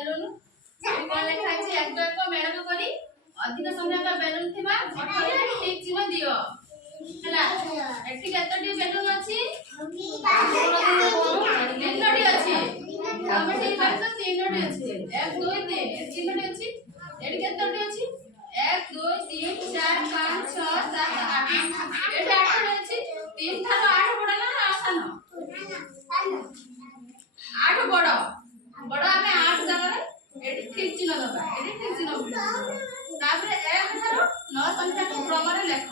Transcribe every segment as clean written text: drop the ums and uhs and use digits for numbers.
Balloon କଣ ଲେଖା ହେଇଛି ଏକ ଏକ ମେଳକ କରି ଅଧିକ ସଂଖ୍ୟକ ବେଲୁନ ଥିବା ଅଠରେ ଠିକ୍ ଚିହ୍ନ ଦିଅ ହେଲା। ଏଠି କେତୋଟି ବେଲୁନ ଅଛି? ତିନୋଟି ଅଛି। ଆମେ ଠିକ୍ କହିଛ ତିନୋଟି ଅଛି। 1 2 3 ତିନୋଟି ଅଛି। ଏଠି କେତୋଟି ଅଛି? 1 2 3 4 5 6 7 8 ଏଠି 8ଟି ଅଛି। 3 ଠାରୁ 8 ବଡ଼ ନା ସାନ? 8 ବଡ଼। ବଡ଼ ଆମେ 8 ଜାଗାରେ ଏଠି ଠିକ୍ ଚିହ୍ନ ଦବା। ଏଠି ଠିକ୍ ଚିହ୍ନ ତାପରେ 1 ଠାରୁ 9 ସଂଖ୍ୟାକୁ କ୍ରମରେ ଲେଖ।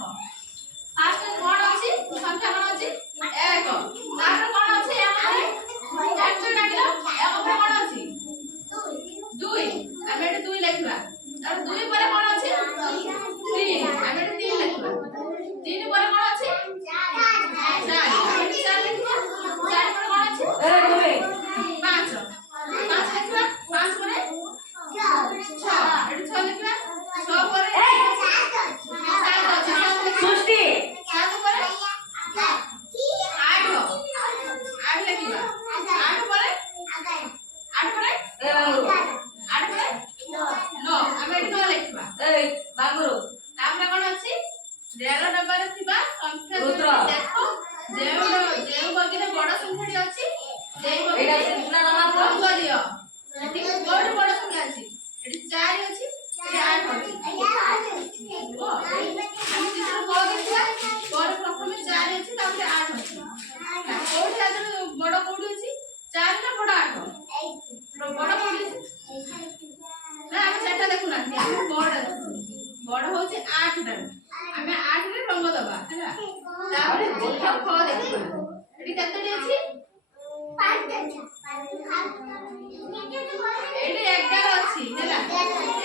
फास्ट कौन अछि संख्या कौन अछि 1 तापर कौन अछि 1 1 तो डालिलो 1 पर कौन अछि 2 हम एटे 2 लिखबा और 2 पर कौन अछि 3 हम एटे 3 लिखबा 3 पर कौन अछि 4 4 लिखबा 4 पर कौन अछि 5 5 लिखबा 5 पर 6 एटे 6 लिखबा 6 पर 7 अछि सृष्टि 7 पर 8 लिखिबा 8 पर 9 हम एटी 9 लिखिबा बागुरु तापर कोन अछि 11 नंबर थिबा संख्या देखो जेउ बगिरे बड़ संख्याटी अछि सेई बगिरे एटा रंग दियो एटी कोड बड़ संख्या अछि एटी 4 अछि एटी 8 अछि ओ हम चित्र को देखिया पर प्रथमे 4 अछि तापर 8 अछि कोड आदर बड़ कोड अछि 4 ना बड़ 8 बड़ कोड अछि ना हम सेटा देखु ना हम बड़ होछि 8 टा हमें 8 रे रंग दबा हैला तापर चित्र ख देखिबा एटी केतडी अछि 5 टा एटी 11 अछि हैला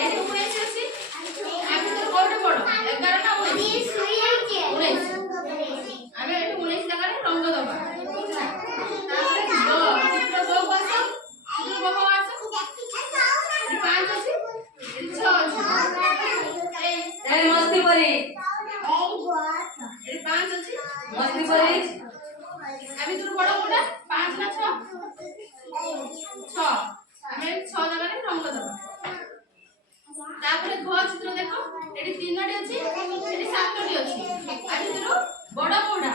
एटी 19 अछि हम तो कोड बड़ 11 ना 19 हमें एटी 19 जगह रे रंग दबा तापर चित्र दो पास चित्र बको आस 5 अछि 6 अछि ए मस्ती करी एटी 5 अछि मस्ती करी আমি তোর বড় কোটা 5 না 6 6 আমি 6 জায়গায় রঙ দেব তারপরে ঘ চিত্র দেখো এটি তিনটি আছে এটি সাতটি আছে আমি তোর বড় কোটা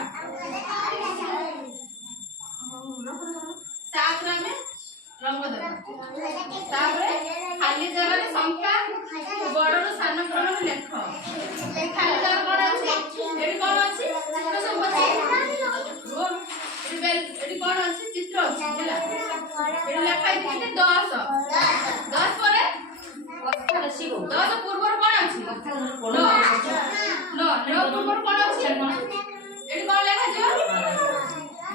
সাতরে আমি রঙ দেব তারপরে খালি জায়গায় সংখ্যা বড়র সান ক্রমে লেখ খালি জায়গা কোন আছে এটি কোন আছে চিত্র সব আছে এটি কোন আছে চিত্র আছে হেলা এটি লেখা আছে 10 10 পরে 10 পূর্বর কোন আছে 9 পূর্বর কোন আছে এটি কোন লেখা আছে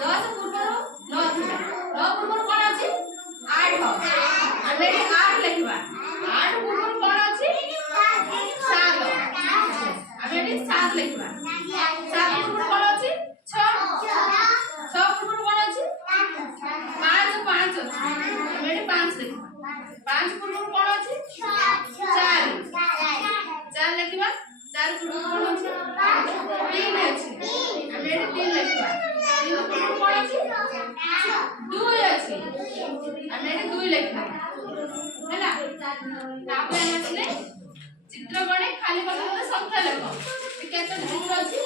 10 পূর্বর 9 পূর্বর কোন আছে 8 আমি এটি 8 লিখবা 8 পূর্বর কোন আছে 7 আমি এটি 7 লিখবা 7 পূর্বর কোন আছে 6 পূর্বর কোন আছে 5 5 আছে আমি এটি 5 লিখবা 5 পূর্বর কোন আছে 4 লিখবা 4 পূর্বর কোন আছে 3 আছে আমি এটি 3 লিখবা 3 পূর্বর কোন আছে 2 আছে আমি এটি 2 লিখবা हैला तापर हमने चित्र गणे खाली बटन संख्या लेख केते चित्र अछि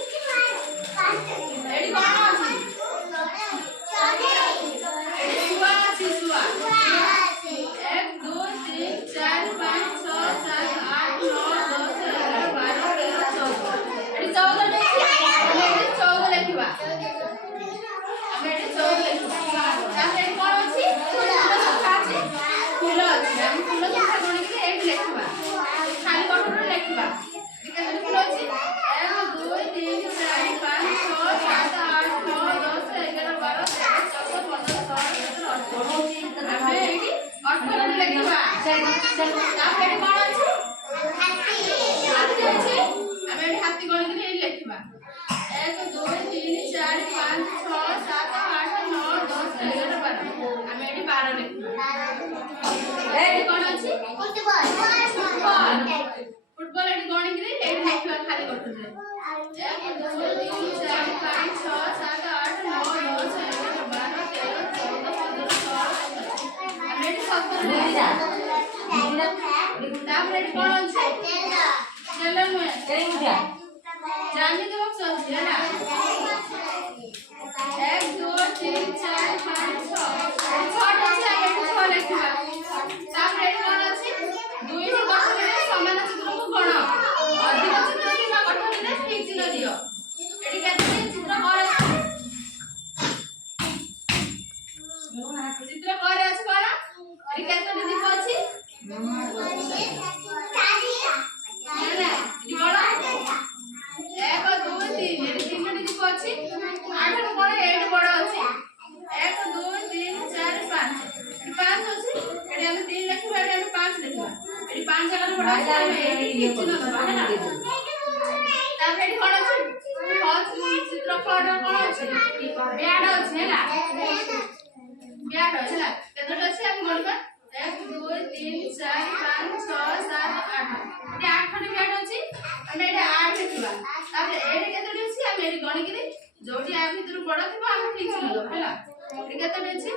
एडी कोन अछि एडी सुआ अछि सुआ 1 2 3 4 5 6 7 8 9 10 11 12 13 14 एडी 14 अछि एडी 14 लिखबा हम एडी 14 लिखबा तापर एडी कोन अछि फूल अछि हम फूल संख्या गणी के एक लिखबा खाली बटन लिखबा केते फूल अछि 1 2 3 4 5 6 7 8 9 10 11 12 13 14 15 16 17 18 ଆମେ ଏଠି 18 लिखबा तापर एଠି कोन अछि हाथी अछि ଆମେ ଏଠି हाथी गणी के एक लिखबा 1 2 3 4 5 6 7 8 9 10 11 12 ଆମେ ଏଠି 12 लिखबा एडी कोन अछि फुटबॉल एडी गणी के एडी लिखबा खाली बटन रे 1 2 3 4 5 6 7 8 9 10 11 12 13 14 15 16 17 हम एडी 17 लिखबा तापर एटी कोन अछि चलो नुए जानी तो बक्स अछि है ना 1 2 3 4 5 6 छट अछि आगे 6 लिखबा तापर एटी कोन अछि दुईटी गठनरे समान चित्र को गण अधिक चित्र किबा गठनरे ठीक चिन्ह दियो एटी केते चित्र कर चित्र कर अछि कोन एटी केते दिख अछि ना दिबला 1 2 3 एटी तीनटी दिख अछि आठ कोन 8 बड़ अछि 1 2 3 4 5 एटी 5 अछि एटी हम 3 लिखबा एटी हम 5 लिखबा एटी 5 जगह बड़ अछि हम एटी ठीक चिन्ह दबा है ना तापर एटी कोन अछि चित्र कर कोन अछि ब्याड अछि है ना ब्याड अछि ना केतोट अछि हम गणबा 1 2 3 4 5 6 7 8 एटी 8 खंड ब्याड अछि हम एटी 8 लिखबा तापर एटी केतोट अछि हम एटी गणी किरी जोटी आ भितर बड़ थिबा हम ठीक चिन्ह दबा हैला एटी केतोट अछि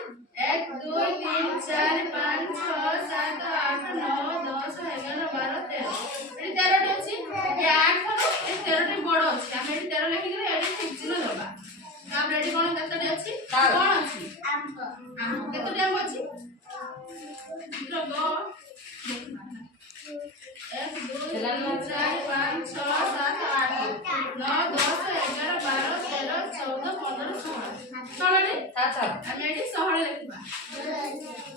1 2 3 4 5 6 7 8 9 10 11 12 13 एटी 13 टी अछि ए 8 खंड ए 13 टी बड़ अछि हम एटी 13 लिखि किरी एटी ठीक चिन्ह दबा तापर एटी कोन केतोट अछि कोन अछि आम केतोट आम अछि चित्र ग 1 2 3 4 5 6